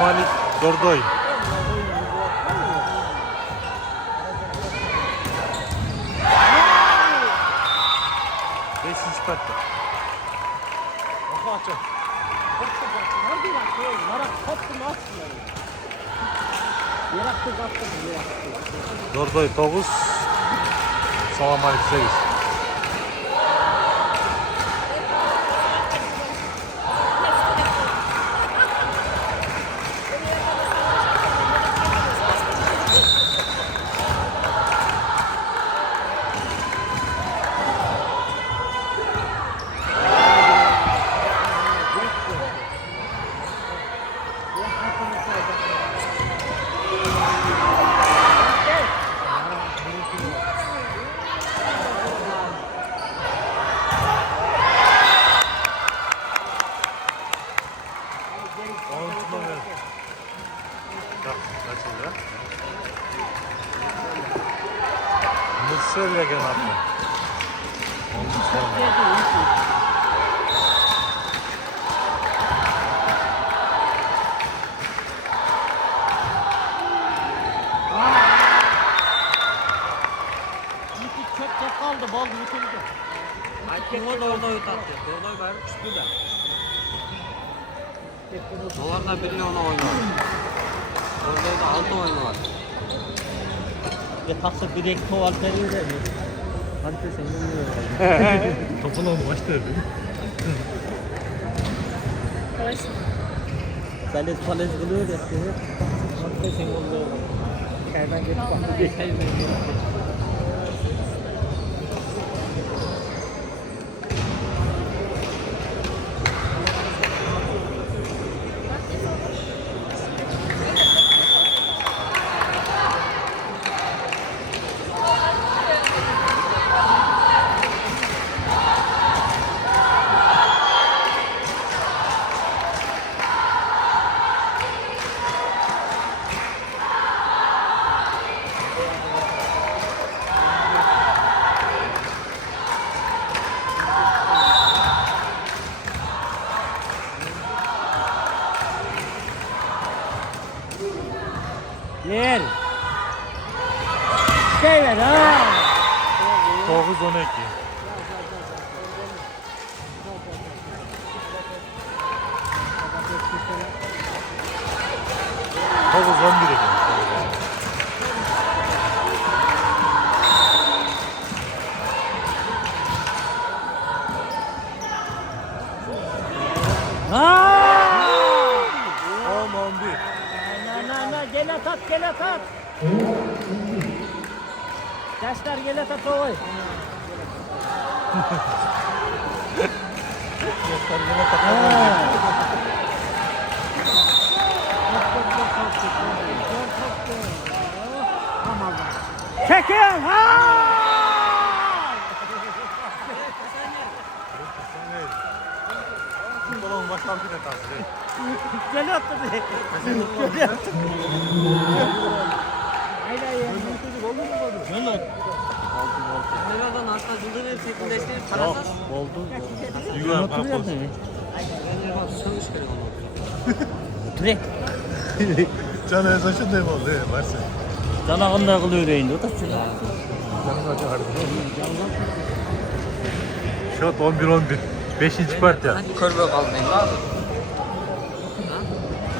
Malik Dordoy. Beşinci parti. Dordoy 9. Salam Malik 8. Mısır ya genelde. Çok kaldı, bal yutuldu. Aykin o da orada yutatdı. Orada var, üstü de. Dolarla biri ona oynar. Orada da 6 oyunu var. Yataksa direkt tuval veriyor da. Hadi sen bilmiyorum. Toplam başladı. Sales kılıyor ya. Hadi sen onu kaydan geç bak. Yer. Şey ver ha. 9-12. 9-11 Gel atat, gel atat. Gençler gel atat oy. Çekin ha! Balon baştan bir de tarzı. Gel attı de. Gel attı. Haydi ya. Nereden hasta cildini çekimleştirip parasız. Oldu. Yuvarlak Otur karpuz. ya. Ben de bak çalış kere onu. Direkt. Canı ezaşın da oldu. Varsın. Canağında kılıyor yayında. O da şurada. Canı acı harbi. Şot 11-11. 5. parti. Hadi körbe kalmayın lan.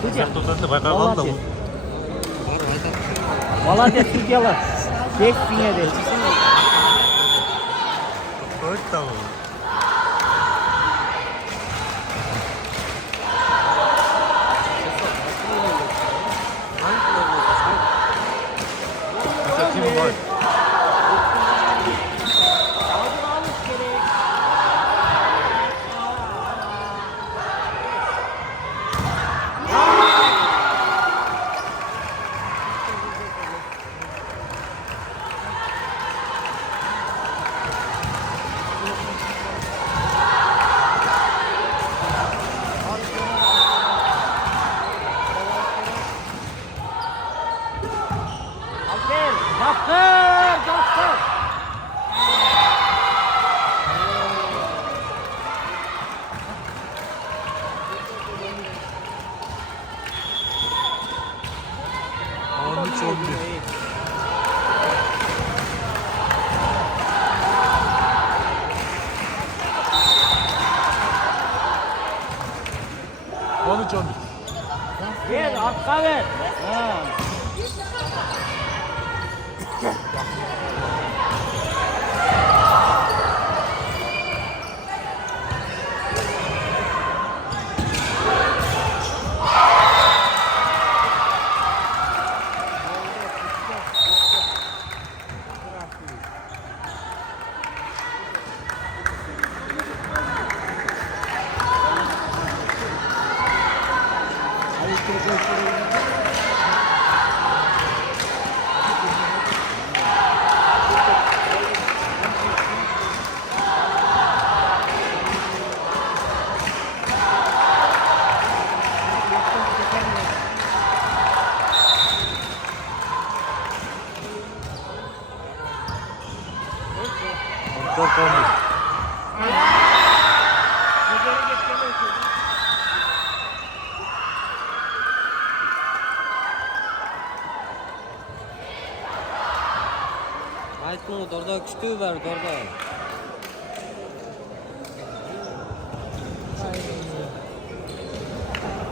Sıcak. Tutarsa bakar kaldı da bu. Malatya Türkiye'ler. 5 bine de. Koç tamam. Kim var? 4-11. Aytma dorda kütüğü ver dorda.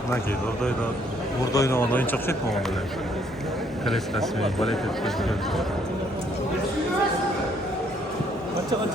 Naki oradaydı. Burada oynayan oyun çok çekme onu öyle. Klasik balet etkileşti. 어쩌